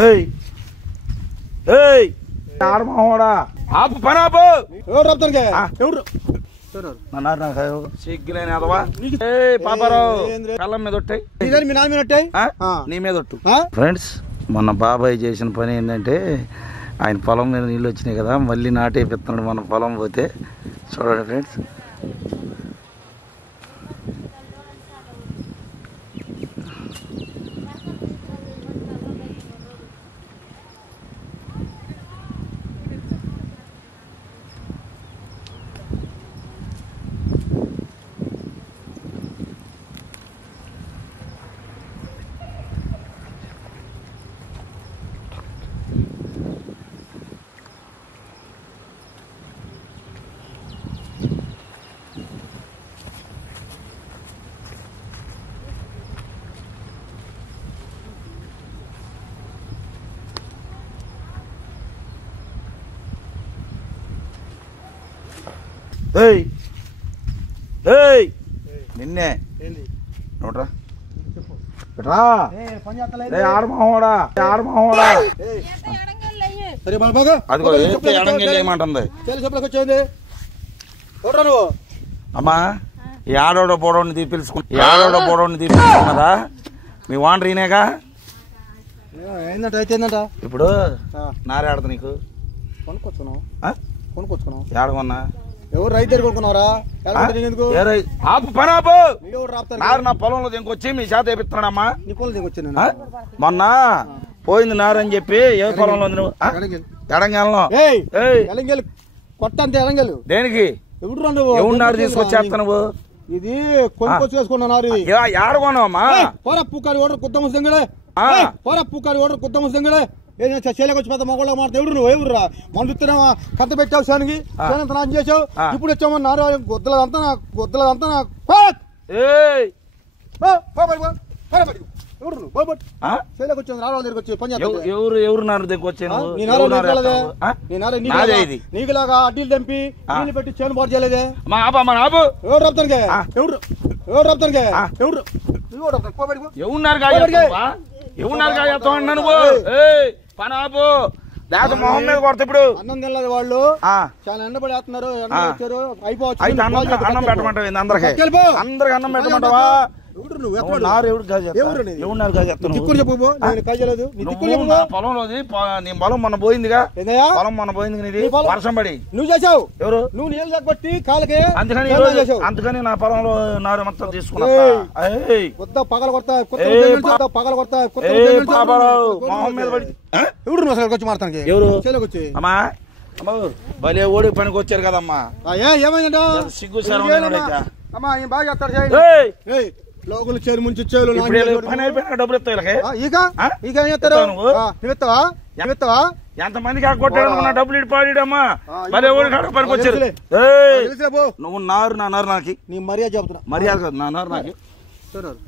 ఏయ్ ఏయ్ ఆడమోడా ఆపు పని ఆపు. ఎవరు సిగ్గులేని అదవా. పాపారావు కళ్ళం మీద ఒట్టాయి, నీ మీద ఒట్టు. ఫ్రెండ్స్, మొన్న బాబాయ్ చేసిన పని ఏంటంటే ఆయన పొలం మీద నీళ్ళు వచ్చినాయి కదా, మళ్ళీ నాటేపిస్తున్నాడు మన పొలం పోతే. చూడండి ఫ్రెండ్స్, నిన్నే నోట్రా ఆడమోడా ఆడమోడా అదిగో ఎడంగేమంటుంది. అమ్మా ఈ ఆడోడ పోడోని తీపిలుచుకున్నదా మీ వాండర్ ఈయనేగా. ఇప్పుడు నారాడదు నీకు కొనుక్కొచ్చుకున్నావు ఏడగొన్నా. ఎవరు రైతు దగ్గర కొనుక్కున్నారా? ఆపు పని ఆపు. నారు నా పొలంలో దింకొచ్చి మీ చేత వేపిస్తున్నాడమ్మా. నీ పొలం దిగొచ్చాను మొన్న పోయింది నారు అని చెప్పి. ఏ పొలంలో ఎడంగెలు కొట్టంతే ఎడంగెలు దేనికి? ఎవరు నారు తీసుకొచ్చేస్తా నువ్వు? ఇది కొనుక్కొచ్చి వేసుకున్నాను. ఏడగొన్నావమ్మా? పోరా పూకారి ఓడర్ కొత్త ముసంగడే, పోరా పూకారి ఓడర్ కొత్త ముసంగడే. చేలకొచ్చి పెద్ద మగోళ్ళ మాట ఎవరు నువ్వు? ఎవరురా మన చూస్తున్నావా? కంత పెట్టావు శానికి శానంత నాశనం చేసావు. ఇప్పుడు వచ్చామన్నారు గొద్దలదంతా నీకులాగా అడ్డీలు తెంపి నీళ్ళు పెట్టి చేను పాటు చేయలేదే. ఎవరు రప్తానికి ఎవరు ఎవరు రప్తానికి ఎవరు పని ఆపు. లేకపోతే మొహం మీద కొడతా. ఇప్పుడు అన్నం తినలేదు వాళ్ళు, చాలా ఎండబడి వేస్తున్నారు. అయిపోవచ్చు అన్నం పెట్టమంటావు. అందరికి అన్నం పెట్టమంటావా? పొలంలోది నీ పొలం మొన్న పోయిందిగా. పొలం మొన్న పోయింది, వర్షం పడి. నువ్వు చేసావు. ఎవరు? నువ్వు నీళ్ళు తగ్గబట్టి కాళ్ళకి. అందుకని నా పొలంలో నారు మొత్తం తీసుకున్నా. పగల కొడతా పగల కొడతా. మొహం మీద పడి ఎవరు నువ్వు అసలు వచ్చి మాడతానికి? ఎవరు వచ్చి? అమ్మా భలే ఓడి పనికి వచ్చారు కదమ్మా. ఏమైందా సిగ్గు సార్ అమ్మా బాగా చేస్తారు. లోకల్ చేరు ముంచి డబ్బులు ఇస్తావా? ఎంత మందికి కొట్టాడు డబ్బులు ఇటు పాడమ్మా. భలే ఓడి పనికి వచ్చారు. నువ్వు నారు నా నారు నాకి. నీ మర్యాద చెబుతున్నా. మర్యాద కాదు, నా నారు నాకి.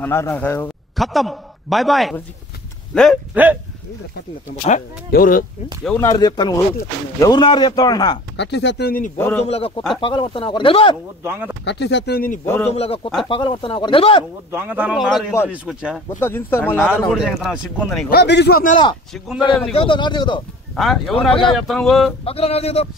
నా నారు నాకు ఖతం. Bye bye. ఎవరు ఎవరు నారు తెస్తాను? ఎవరు నారు తెస్తావు అన్నా? కట్లి చేస్తాను కొత్త పగల పడతాను. కట్లి చేస్తాను కొత్త పగల పడతాను. దొంగతనం నారు తీసుకొచ్చా. సిగ్గుందా నీకు? సిగ్గుందా లేదు? ఎవరు నారు చెప్తాను?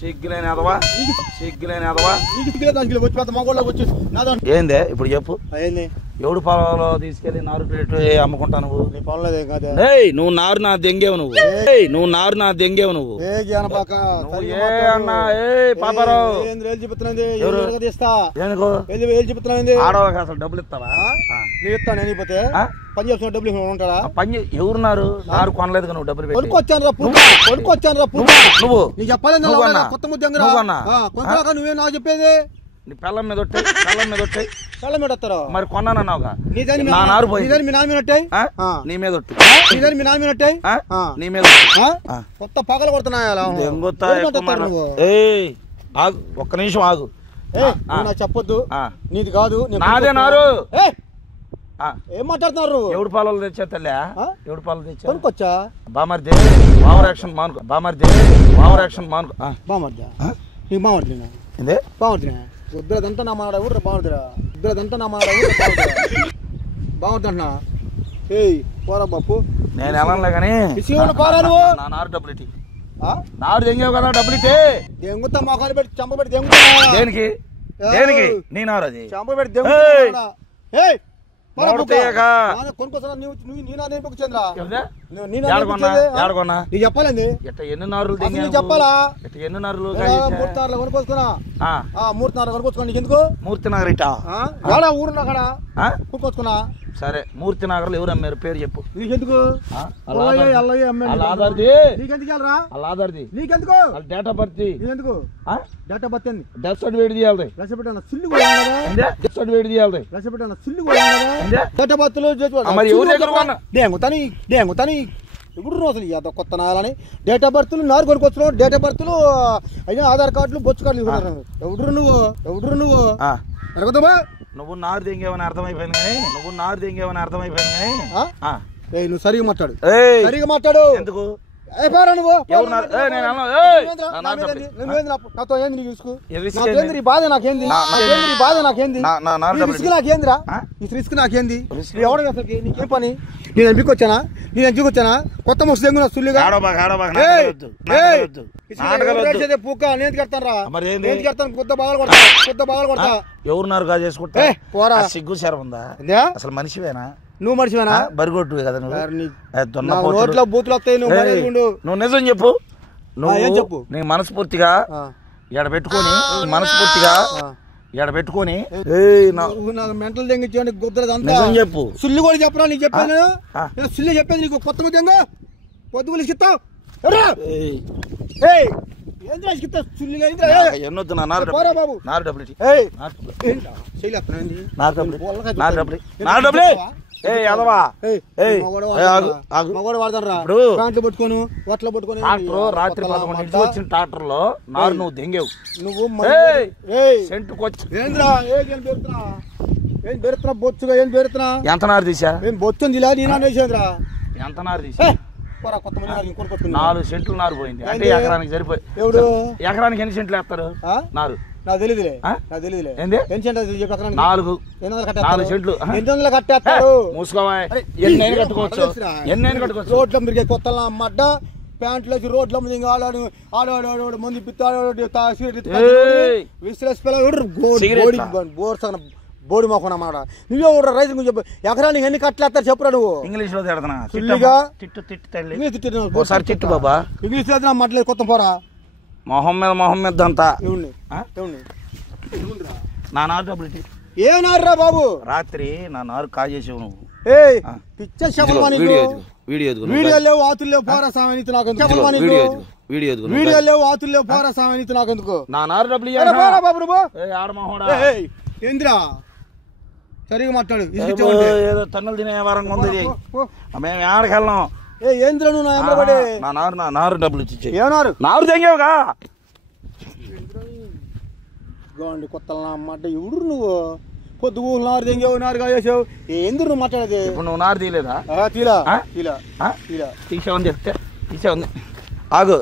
సిగ్గులేని అదవా. సిగ్గులేని అదవా. ఏందే ఇప్పుడు చెప్పు. ఎవడు పొలంలో తీసుకెళ్లి నారు ప్లేట్ అమ్ముకుంటా నువ్వు? నువ్వు నారు నా దెంగేవు నువ్వు. నువ్వు నారు నా దెంగేవు నువ్వు. పాపారావు ఆడవాళ్ళకి అసలు డబ్బులు ఇస్తావా? ఇస్తాను పని చేస్తున్న డబ్బులు ఉంటాడా? పని ఎవరు నారు కొనలేదు నువ్వు డబ్బులు పెట్టి. కొనుక్కొచ్చాను నువ్వు. నీకు చెప్పలేదు కొత్త ముద్ద నువ్వే నాకు చెప్పేది. నీ పెళ్ళం మీద వచ్చాయి, పెళ్ళం మీద వచ్చాయి, పెళ్ళం మీద వస్తారా? మరి కొన్నానన్నావుగా. నా నారు పోయి మీ నాన్న మీద వచ్చాయి, నీ మీద ఒట్టు. మీ నాన్న మీద వచ్చాయి, నీ మీద కొత్త పగల కొడుతున్నాయా? ఆగు, ఒక్క నిమిషం ఆగు. నాకు చెప్పొద్దు, నీది కాదు. నాదే నారు. ఏం మాట్లాడుతున్నారు? ఎవడు పాలు తెచ్చా తల్లి? ఎవడు పాలు తెచ్చా? కొనుక్కొచ్చా. బామర్ది ఓవర్ యాక్షన్ మానుకో. బామర్ది ఓవర్ యాక్షన్ మానుకో. బామర్ది నీకు బామర్దినా? బామర్దినా? వద్దులదంతా నా మాట ఊరు బాగుందిరా. వద్దులదంతా నా మాట ఊరు బాగుంది అంటున్నా. పోరా బాపు నేను వెళ్ళనులే కానీ నా నారు డబ్బులు ఇటీ నారు దెంగావు కదా డబ్బులు ఇటే దెంగుతా మొఖాలు పెట్టి చంప పెట్టి దెంగుతా దేనికి దేనికి నీ నారు అది చంప పెట్టి చెప్పాలండి ఎన్ని నారులు చెప్పాలా ఎన్ని నారులు మూర్తినారులు కొనుక్కొచ్చుకున్నా మూర్తినారు కొనుక్కొచ్చుకోండి ఎందుకు మూర్తినగర్ ఇటా ఊరున్నా అక్కడ కొనుక్కొచ్చుకున్నా సరే మూర్తినగర్లో ఎవరు అమ్మారు పేరు చెప్పు నీకెందుకు ఆధార్ది నీకెందుకు డేట్ ఆఫ్ బర్త్ నీకెందుకు date of birth death certificate తీయాలి డెత్ సర్టిఫికేట్ తీయాలి డేట్ ఆఫ్ బర్త్ మరి ఎవరు దగ్గర డేంగుతాని ఇప్పుడు రోజులు అదో కొత్త నాయాలని డేట్ ఆఫ్ బర్త్లు నారు కొనుక్కొచ్చున్నావు డేట్ ఆఫ్ బర్త్లు అయినా ఆధార్ కార్డులు బొచ్చు కార్డులు ఎవడు నువ్వు అరగదమ్మా నువ్వు నారు దెంగేవని అర్థమైపోయింది కానీ నువ్వు సరిగా మాట్లాడు ఎందుకు నాతో ఏంది నీకు బాధ నాకేంది నాకేందిరా ఈ రిస్క్ నాకేంది ఎవడ నీకేం పని నేను ఎంపికొచ్చానా కొత్త ముసు దెంగు సుల్లిగా పూక నేను కడతాను కొత్త బాగా కొడతా ఎవరున్నారు కా చేసుకుంటా సిగ్గు శరం ఉందా అసలు మనిషివేనా నువ్వు మనిషివేనా బరిగొట్టు కదా నోట్లో బూతులు వస్తాయి నువ్వు నిజం చెప్పు నువ్వు నీ మనస్ఫూర్తిగా ఎడ పెట్టుకొని మెంటల్ దెంగించండి నిజం చెప్పు సుల్లి కూడా చెప్పరా నీకు చెప్పాను సుల్లి చెప్పేది నీకు కొత్త దెంగ పొద్దుగులు ఇస్తావు రాత్రి 11 వచ్చిన ట్రాక్టర్ లో నారు నువ్వు దెంగేవు నువ్వు బొచ్చుగా ఏం పెడుతున్నా ఎంత నారు తీసా బొచ్చుంది ఎంత నారు తీసా 4 సెంట్లు నారు పోయింది అంటే ఎకరానికి సరిపోయి ఎకరానికి ఎన్ని సెంట్లు వేస్తారు నారు నాకు తెలియదులే 4 సెంట్లు కట్టేస్తారు మూసుకోవాలి ఎన్నైనా కట్టుకోవచ్చు రోడ్ల మీరు కొత్త మడ్డ ప్యాంట్లు వేసి రోడ్ల ఆడాడు మంది బోడి మొక్కన మాట నువ్వే రైతు చెప్పు ఎకరానికి ఎన్ని కట్టలేస్తారు చెప్పురా నువ్వు ఇంగ్లీష్ లో తిట్టు బాబా ఇంగ్లీష్ లో మాట్లాడలేదు కొత్త పోరా మొహమ్మద్ అంతా నా నారు డబ్బులు ఏ నారురా బాబు రాత్రి నా నారు కాజేసావు నువ్వు పిచ్చర్ చెప్పమా వీడియో లేవు ఆతులు లేవు పోరా సామాన్యత నాకు చెప్పమా వీడియో లేవు ఆతులు లేవు పోరా సామాన్యత నాకు ఎందుకు నా నారు డబ్బులు ఏంద్రా సరిగా మాట్లాడు ఏదో తన్నులు తినే వారంగా ఉంది మేము ఆడకి వెళ్ళాం ఏంద్రా నువ్వు నా నారు డబ్బులు ఇచ్చి ఏమన్నారు నారు తెంగావుగా కొత్త మాట ఎవడు నువ్వు పొద్దుగు నారు తెంగావు నారు కాసేసావు ఎందుకు నువ్వు మాట్లాడేది ఇప్పుడు నువ్వు నారు తీయలేదా తీసేవని చెప్తే తీసేవంది ఆగు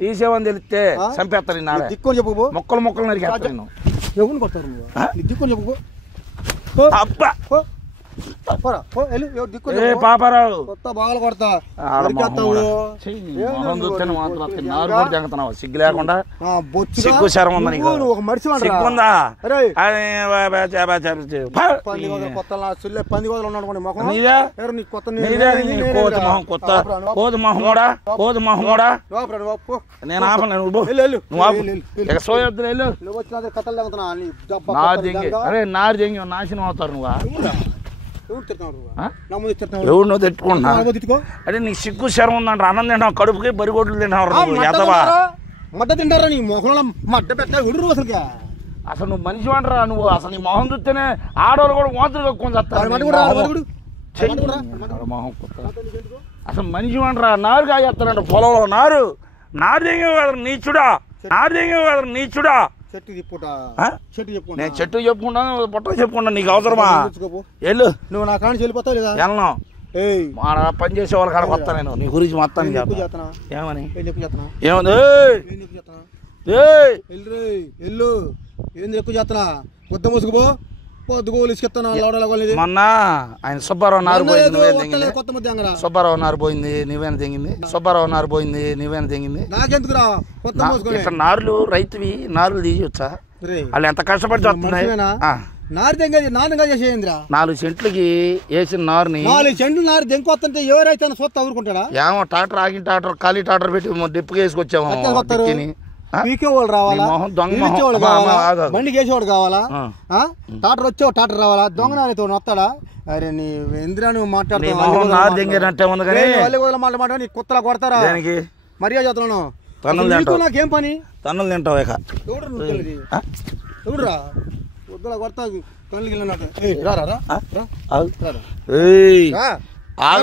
తీసేవని తెలిస్తే చంపేస్తాను నాడు దిక్కుని చెప్పు మొక్కలు నరికేస్తాను ఎవరిని కొడతారు దిక్కుని చెప్పు పాపారావు కొత్త బాగా కొడతా సిగ్గు లేకుండా సిగ్గు శరం ఉందా నీకు ఒక మనిషి సిగ్గుందా పంది గోదలు ఉన్నాడు కోదు మొహమోడా నేను ఆపను నువ్వు సోయొద్దు నారు దెంగి నాశనం అవుతారు నువ్వు ఎవరు నువ్వు తిట్టుకుంటున్నా అంటే నీకు సిగ్గు శరం ఉందంట అన్నం తింటావు కడుపుకి బరిగొడ్లు తింటావు మడ్డ తింటారా నీ మొహంలో మడ్డ పెట్టా అసలు నువ్వు మనిషి అంటారా నువ్వు అసలు నీ మొహం చూస్తేనే ఆడవాళ్ళు కూడా మోతలు కక్కుని చేస్తారు అసలు మనిషి అంటారా నారు కాజేస్తారంట పొలంలో నారు దిగేవాడు నీచుడా నేను చెట్టు చెప్పుకుంటాను పొట్ట చెప్పుకుంటాను నీకు అవసరమా వెళ్ళు నువ్వు నా కాని వెళ్ళిపోతావు లేదా వెళ్ళను పని చేసే వాళ్ళ కాడకు వస్తా నేను నీ గురించి మొత్తం ఏమని ఎల్లు ఏంది ఎక్కువ చేస్తున్నా కొత్త మూసుకుపో పొద్దుగోలు ఇసుకెత్తాను మొన్న ఆయన సుబ్బారావు నారు పోయింది కొత్త ముద్ద అంగరా సుబ్బారావు నారు పోయింది నువ్వేనా తెంగింది సుబ్బారావు నారు పోయింది నువ్వేనా తెంగింది నాకెందుకురా కొత్త ఇట్లా నారులు రైతువి నారులు తీయొచ్చా వాళ్ళు ఎంత కష్టపడి చేస్తున్నాయి నారు తెంగేది నాన్నగా చేసేయండిరా 4 సెంట్లకి వేసిన నారుని 4 సెంట్లు నారు దెంకొస్తుంటే ఎవరైతే సొత్త ఊరుకుంటాడా ఏమో ట్రాక్టర్ ఆగిన ట్రాక్టర్ ఖాళీ ట్రాక్టర్ పెట్టి డిప్పుకి వేసుకొచ్చాము పీకేవాళ్ళు రావాలా బండికి వేసేవాడు కావాలా టాటర్ వచ్చావు టాటర్ రావాలా దొంగనారితో వస్తాడా అరే నీ ఇంద్రా నువ్వు మాట్లాడుతున్నావు మాట కొత్తలా కొడతారా మర్యాద చెప్తున్నాను నాకేం పని తన్నులు తింటావు ఎవడురా వద్దులా కొడతా కళ్ళు ఆగ